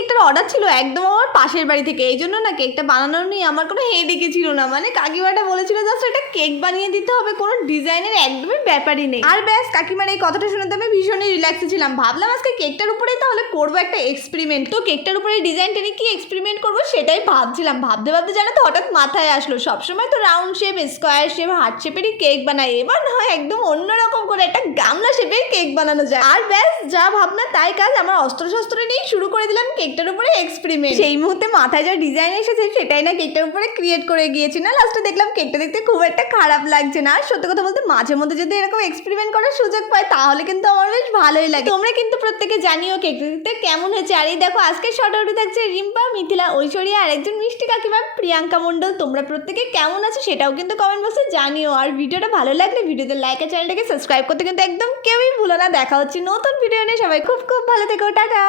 কেকটার order ছিল একদম আমার পাশের বাড়ি থেকে, এই জন্য না কেকটা বানানো নিয়ে আমার কোনো হেডেকই ছিল না। মানে কাকিমাটা বলেছিল জাস্ট একটা কেক বানিয়ে দিতে হবে, কোনো ডিজাইনের একদমই ব্যাপারই নেই। আর ব্যাস কাকিমার এই কথাটা শুনে তো আমি ভীষণই রিল্যাক্সে ছিলাম। ভাবলাম আজকে কেকটার উপরেই তাহলে করবো একটা এক্সপেরিমেন্ট। তো কেকটার উপরে ডিজাইন টেনে কি এক্সপেরিমেন্ট করবো সেটাই ভাবছিলাম। ভাবতে ভাবতে জানো তো হঠাৎ মাথায় আসলো সবসময় তো round shape, square shape, heart শেপেরই cake বানাই, এবার না হয় একদম অন্যরকম করে একটা গামলা শেপের কেক বানানো যায়। আর ব্যাস যা ভাবনা তাই কাজ, আমার অস্ত্র শস্ত্র নিয়ে শুরু করে দিলাম কেকটার উপরে এক্সপেরিমেন্ট। সেই মুহূর্তে মাথায় যা ডিজাইন এসেছে সেটাই না কেকটার উপরে ক্রিয়েট করে গিয়েছি। না লাস্টে দেখলাম কেকটা দেখতে খুব একটা খারাপ লাগছে না। আর সত্যি কথা বলতে মাঝে মধ্যে যদি এরকম এক্সপেরিমেন্ট করার সুযোগ পাই তাহলে কিন্তু আমার বেশ ভালোই লাগে। তোমরা কিন্তু প্রত্যেকে জানিও কেকটা দেখতে কেমন হয়েছে। আর এই দেখো আজকে শর্ট আউটে থাকছে রিম্পা, মিথিলা, ঐশ্বরিয়া আর একজন মিষ্টি কাকিমা প্রিয়াঙ্কা মণ্ডল। তোমরা প্রত্যেকে কেমন আছো সেটাও কিন্তু কমেন্ট বক্সে জানিও। আর ভিডিওটা ভালো লাগলে ভিডিওতে লাইক আর চ্যানেলটাকে সাবস্ক্রাইব করতে কিন্তু একদম কেউই ভুলো না। দেখা হচ্ছে নতুন ভিডিও নিয়ে, সবাই খুব খুব ভালো থেকো, টাটা।